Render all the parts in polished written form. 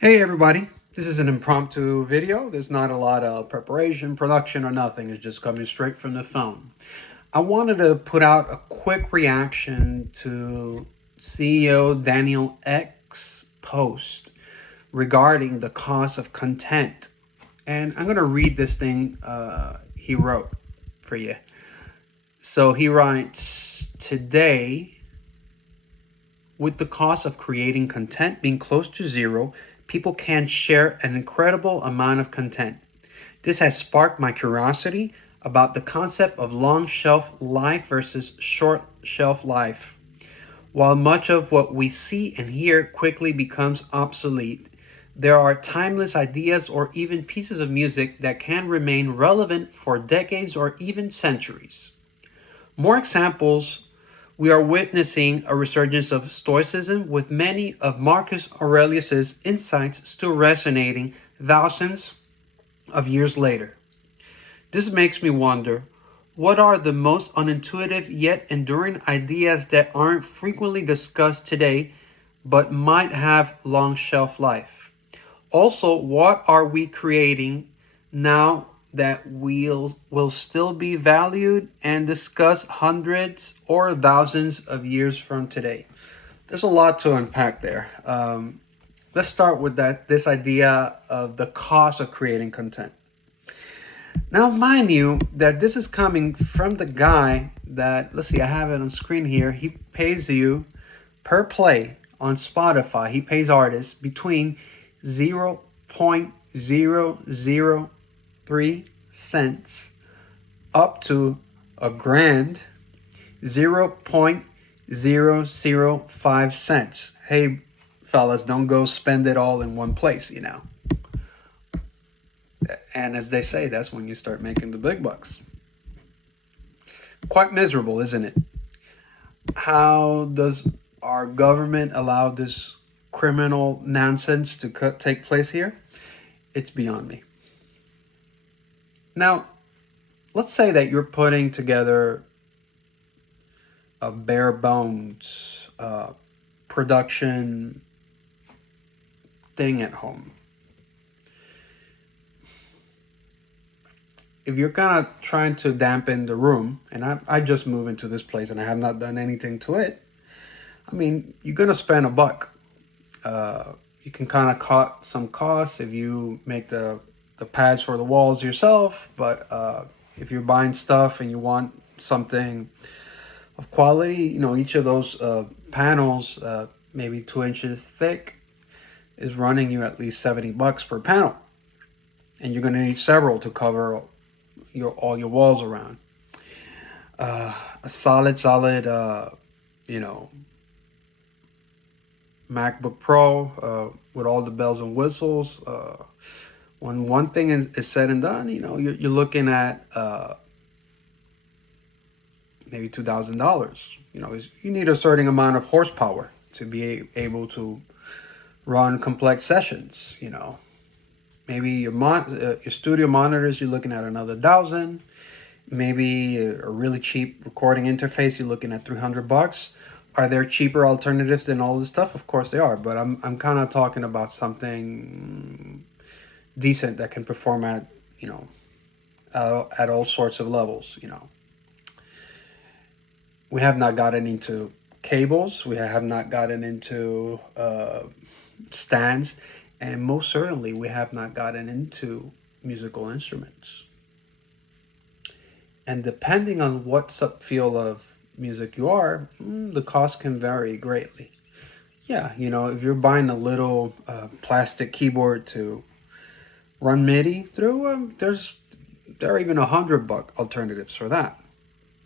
Hey everybody, this is an impromptu video. There's not a lot of preparation, production, or nothing. It's just coming straight from the phone. I wanted to put out a quick reaction to CEO Daniel Ek's post regarding the cost of content. And I'm going to read this thing he wrote for you. So he writes, today, with the cost of creating content being close to zero, people can share an incredible amount of content. This has sparked my curiosity about the concept of long shelf life versus short shelf life. While much of what we see and hear quickly becomes obsolete, there are timeless ideas or even pieces of music that can remain relevant for decades or even centuries. More examples, we are witnessing a resurgence of Stoicism, with many of Marcus Aurelius's insights still resonating thousands of years later. This makes me wonder, what are the most unintuitive yet enduring ideas that aren't frequently discussed today but might have long shelf life? Also, what are we creating now that will still be valued and discussed hundreds or thousands of years from today? There's a lot to unpack there. Let's start with this idea of the cost of creating content. Now, mind you, that this is coming from the guy that, let's see, I have it on screen here. He pays you per play on Spotify. He pays artists between 0.0003 cents up to a grand 0.005 cents. Hey, fellas, don't go spend it all in one place. And as they say, that's when you start making the big bucks. Quite miserable, isn't it? How does our government allow this criminal nonsense to take place here? It's beyond me. Now, let's say that you're putting together a bare bones production thing at home. If you're kind of trying to dampen the room, and I just moved into this place and I have not done anything to it, I mean, you're going to spend $1. You can kind of cut some costs if you make the pads for the walls yourself, but if you're buying stuff and you want something of quality, each of those panels, maybe 2 inches thick, is running you at least $70 per panel, and you're going to need several to cover all your walls around. A solid, MacBook Pro with all the bells and whistles. When one thing is said and done, you're looking at maybe $2,000. You need a certain amount of horsepower to be able to run complex sessions. Maybe your studio monitors, you're looking at another 1,000. Maybe a really cheap recording interface, you're looking at $300. Are there cheaper alternatives than all this stuff? Of course they are, but I'm kind of talking about something decent that can perform at all sorts of levels. We have not gotten into cables. We have not gotten into stands, and most certainly we have not gotten into musical instruments. And depending on what subfield of music you are, the cost can vary greatly. Yeah, if you're buying a little plastic keyboard to run MIDI through, there are even $100 alternatives for that.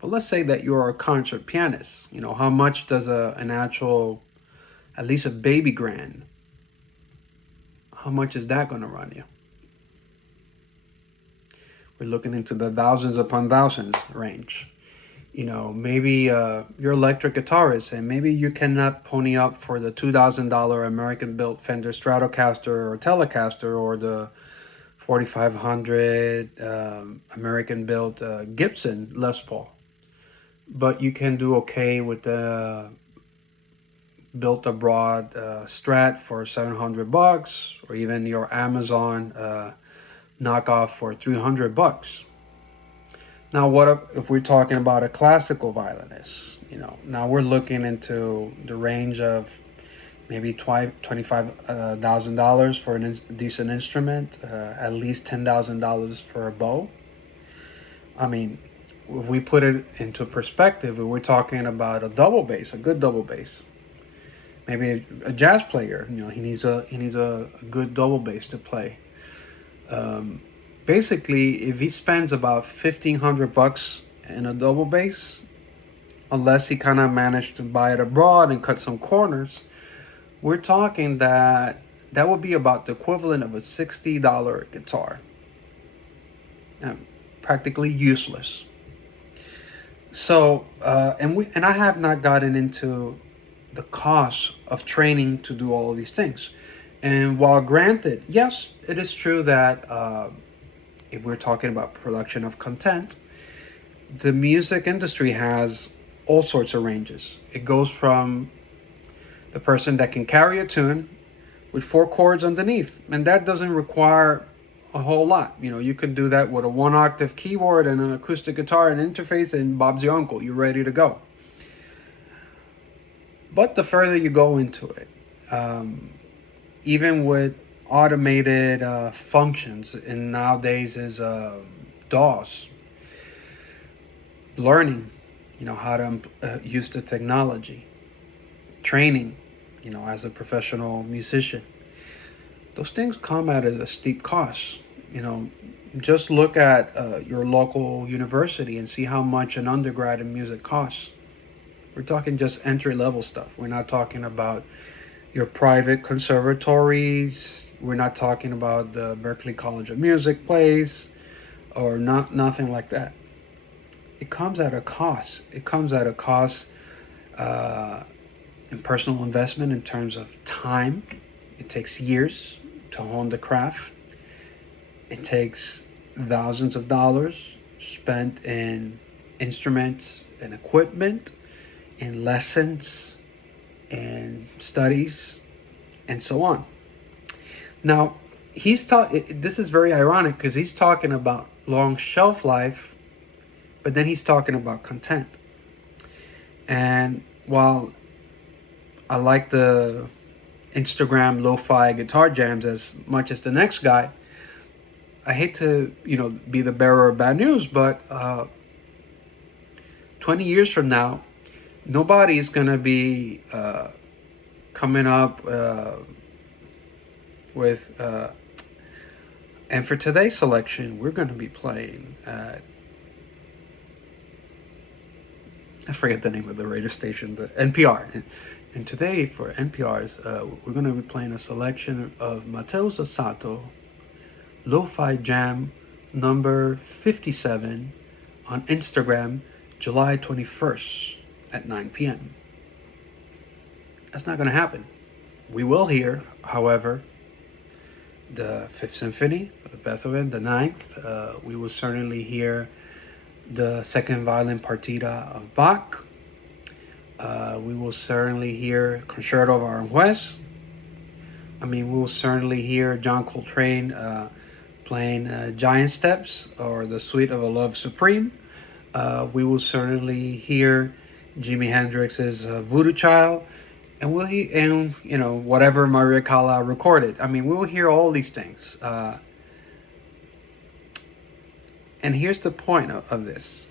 But let's say that you're a concert pianist. How much does an actual, at least a baby grand, how much is that going to run you? We're looking into the thousands upon thousands range. Maybe you're electric guitarist, and maybe you cannot pony up for the $2,000 American-built Fender Stratocaster or Telecaster, or the 4,500 American-built Gibson Les Paul. But you can do okay with the built abroad Strat for $700, or even your Amazon knockoff for $300. Now, if we're talking about a classical violinist? Now we're looking into the range of maybe $25,000 for a decent instrument, at least $10,000 for a bow. I mean, if we put it into perspective, we're talking about a double bass, a good double bass. Maybe a jazz player, he needs a good double bass to play. Basically, if he spends about $1,500 in a double bass, unless he kind of managed to buy it abroad and cut some corners, we're talking that would be about the equivalent of a $60 guitar. Practically useless. So, and I have not gotten into the cost of training to do all of these things. And while granted, yes, it is true that if we're talking about production of content, the music industry has all sorts of ranges. It goes from the person that can carry a tune with 4 chords underneath, and that doesn't require a whole lot. You can do that with a 1-octave keyboard and an acoustic guitar and interface, and Bob's your uncle. You're ready to go. But the further you go into it, even with automated functions, and nowadays is DAWs, learning, how to use the technology, training, as a professional musician, those things come at a steep cost. Just look at your local university and see how much an undergrad in music costs. We're talking just entry-level stuff. We're not talking about your private conservatories. We're not talking about the Berklee College of Music place, or nothing like that. It comes at a cost. It comes at a cost in personal investment in terms of time. It takes years to hone the craft. It takes thousands of dollars spent in instruments and equipment, in lessons and studies, and so on. Now, this is very ironic, because he's talking about long shelf life, but then he's talking about content. And while I like the Instagram lo-fi guitar jams as much as the next guy, I hate to, be the bearer of bad news, but 20 years from now, nobody's going to be coming up with... and for today's selection, we're going to be playing at... I forget the name of the radio station, but NPR. And today, for NPR's, we're going to be playing a selection of Matteo Sasato, Lo-Fi Jam number 57 on Instagram, July 21st at 9 p.m. That's not going to happen. We will hear, however, the Fifth Symphony of Beethoven, the Ninth. We will certainly hear the Second Violin Partita of Bach. We will certainly hear Concerto of Aranjuez. We will certainly hear John Coltrane playing Giant Steps, or the Suite of a Love Supreme. We will certainly hear Jimi Hendrix's Voodoo Child, and whatever Maria Callas recorded. We will hear all these things. And here's the point of this: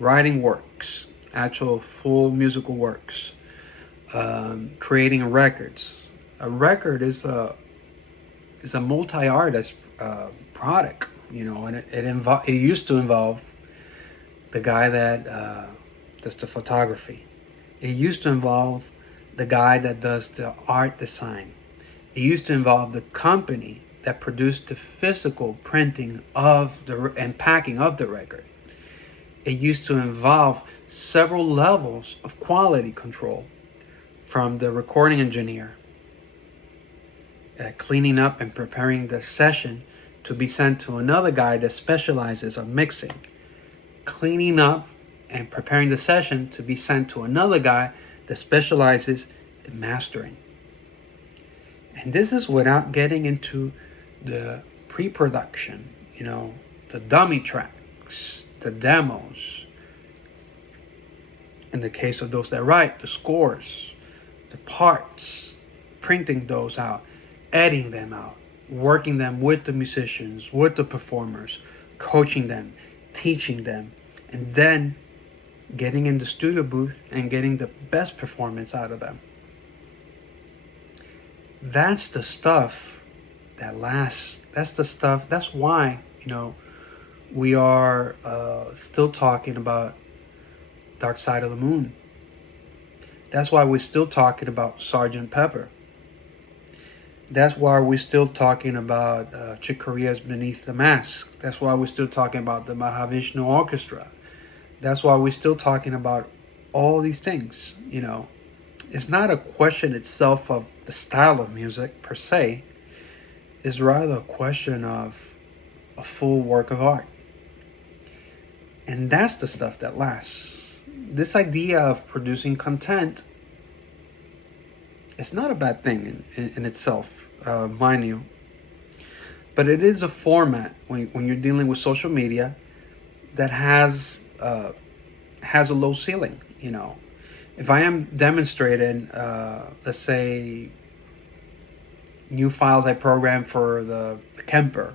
writing works, actual full musical works, creating records. A record is a multi-artist product, and it used to involve the guy that does the photography. It used to involve the guy that does the art design. It used to involve the company that produced the physical printing and packing of the record. It used to involve several levels of quality control, from the recording engineer cleaning up and preparing the session to be sent to another guy that specializes on mixing, cleaning up and preparing the session to be sent to another guy that specializes and mastering. And this is without getting into the pre-production, the dummy tracks, the demos. In the case of those that write, the scores, the parts, printing those out, editing them out, working them with the musicians, with the performers, coaching them, teaching them, and then getting in the studio booth and getting the best performance out of them. That's the stuff that lasts. That's the stuff. That's why, we are still talking about Dark Side of the Moon. That's why we're still talking about Sgt. Pepper. That's why we're still talking about Chick Corea's Beneath the Mask. That's why we're still talking about the Mahavishnu Orchestra. That's why we're still talking about all these things. It's not a question itself of the style of music per se. It's rather a question of a full work of art. And that's the stuff that lasts. This idea of producing content is not a bad thing in itself, mind you. But it is a format when you're dealing with social media that has a low ceiling. If I am demonstrating, let's say, new files I programmed for the Kemper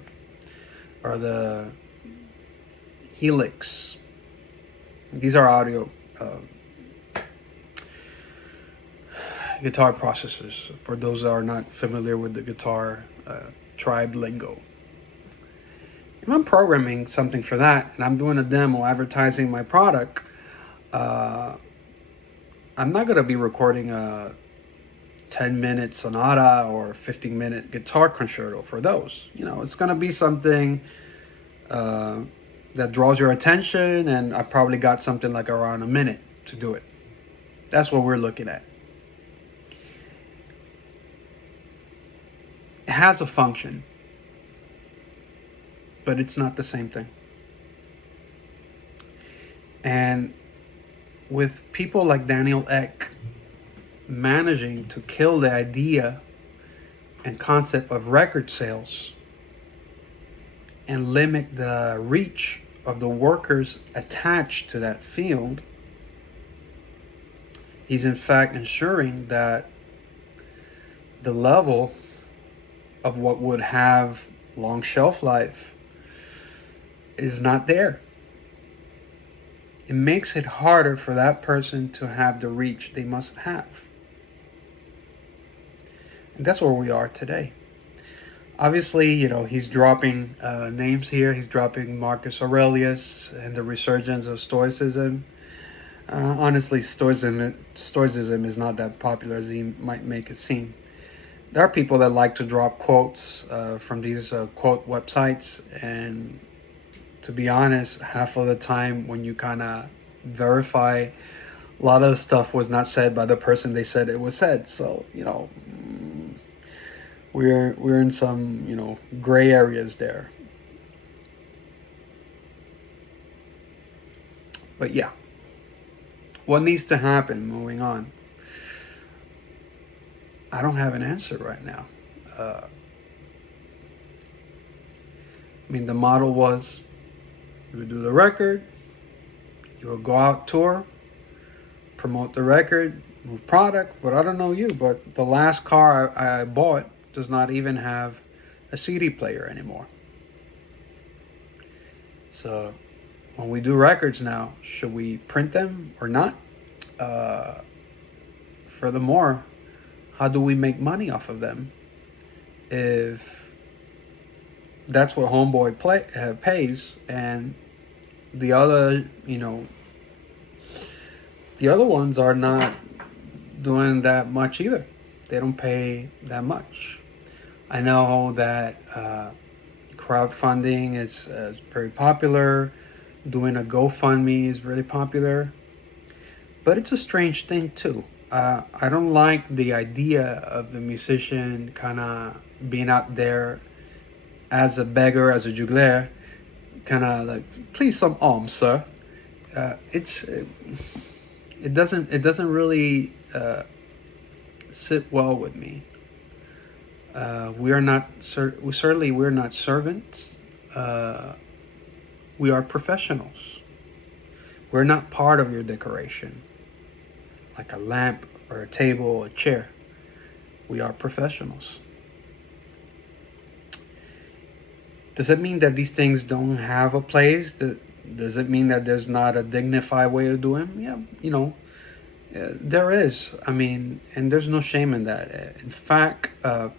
or the Helix, these are audio guitar processors for those that are not familiar with the guitar tribe lingo. If I'm programming something for that and I'm doing a demo advertising my product, I'm not going to be recording a 10-minute sonata or a 15-minute guitar concerto for those. It's going to be something that draws your attention, and I probably got something like around a minute to do it. That's what we're looking at. It has a function, but it's not the same thing. And with people like Daniel Ek managing to kill the idea and concept of record sales and limit the reach of the workers attached to that field, he's in fact ensuring that the level of what would have long shelf life is not there. It makes it harder for that person to have the reach they must have. And that's where we are today. Obviously, he's dropping names here. He's dropping Marcus Aurelius and the resurgence of Stoicism. Honestly, Stoicism is not that popular as he might make it seem. There are people that like to drop quotes from these quote websites, and to be honest, half of the time when you kind of verify, a lot of the stuff was not said by the person they said it was said. So, we're in some, gray areas there. But yeah, what needs to happen moving on? I don't have an answer right now. The model was you would do the record, you would go out tour, promote the record, move product. But I don't know you, but the last car I bought does not even have a CD player anymore. So when we do records now, should we print them or not? Furthermore, how do we make money off of them if that's what Homeboy pays, and the other ones are not doing that much either? They don't pay that much. I know that crowdfunding is very popular. Doing a GoFundMe is really popular. But it's a strange thing too. I don't like the idea of the musician kind of being out there as a beggar, as a juglar, kind of like, please some alms, sir. It doesn't really sit well with me. We're not servants. Uh, we are professionals. We're not part of your decoration, like a lamp or a table or a chair. We are professionals. Does it mean that these things don't have a place? Does it mean that there's not a dignified way to do them? Yeah, there is. I mean, and there's no shame in that. In fact,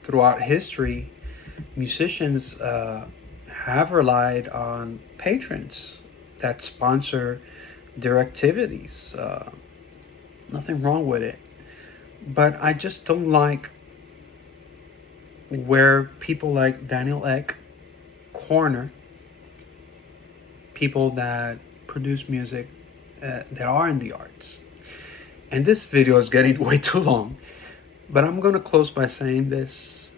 throughout history, musicians have relied on patrons that sponsor their activities. Nothing wrong with it. But I just don't like where people like Daniel Ek corner people that produce music that are in the arts. And this video is getting way too long, but I'm going to close by saying this.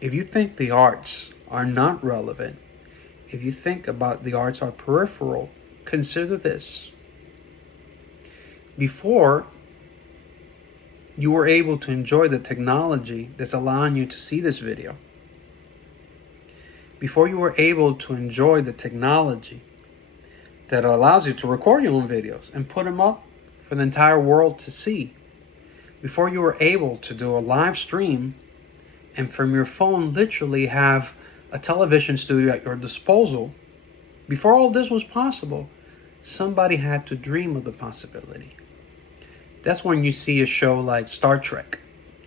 If you think the arts are not relevant, if you think about the arts are peripheral, consider this. Before you were able to enjoy the technology that's allowing you to see this video, before you were able to enjoy the technology that allows you to record your own videos and put them up for the entire world to see, before you were able to do a live stream and from your phone literally have a television studio at your disposal, before all this was possible, somebody had to dream of the possibility. That's when you see a show like Star Trek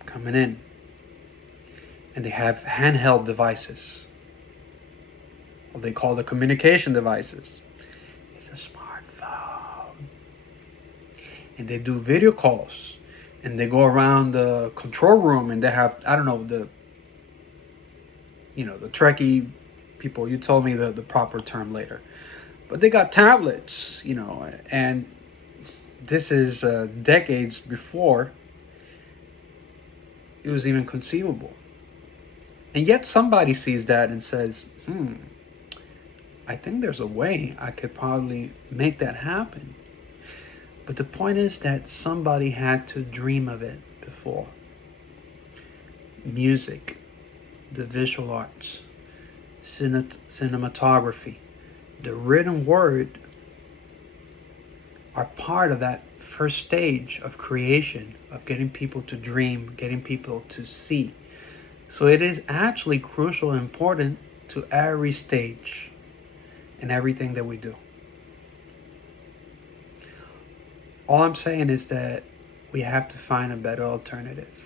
coming in and they have handheld devices. What they call the communication devices. It's a smartphone. And they do video calls. And they go around the control room and they have, I don't know, the Trekkie people. You told me the proper term later. But they got tablets, and this is decades before it was even conceivable. And yet somebody sees that and says, I think there's a way I could probably make that happen. But the point is that somebody had to dream of it before. Music, the visual arts, cinematography, the written word are part of that first stage of creation, of getting people to dream, getting people to see. So it is actually crucial and important to every stage and everything that we do. All I'm saying is that we have to find a better alternative.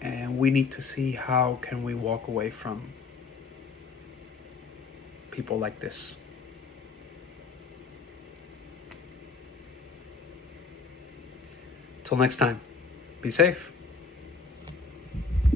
And we need to see how can we walk away from people like this. Till next time, be safe.